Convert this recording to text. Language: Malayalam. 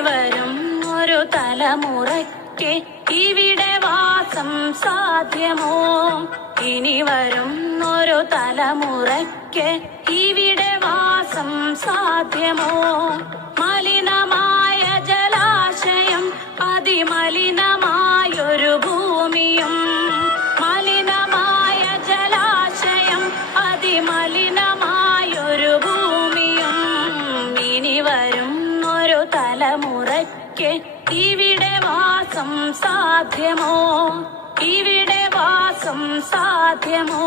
വരും ഒരു തലമുറയ്ക്ക് ഇവിടെ വാസം സാധ്യമോ? ഇനി വരും ഒരു തലമുറയ്ക്ക് ഇവിടെ വാസം സാധ്യമോ? മലിനമായ ജലാശയം, അതിമലിനമായൊരു ഭൂമിയും, മലിനമായ ജലാശയം, അതിമലിനമായൊരു ഭൂമിയും. ഇനി വരും ഒരു തലമുറയ്ക്ക് ഇവിടെ വാസം സാധ്യമോ? ഇവിടെ വാസം സാധ്യമോ?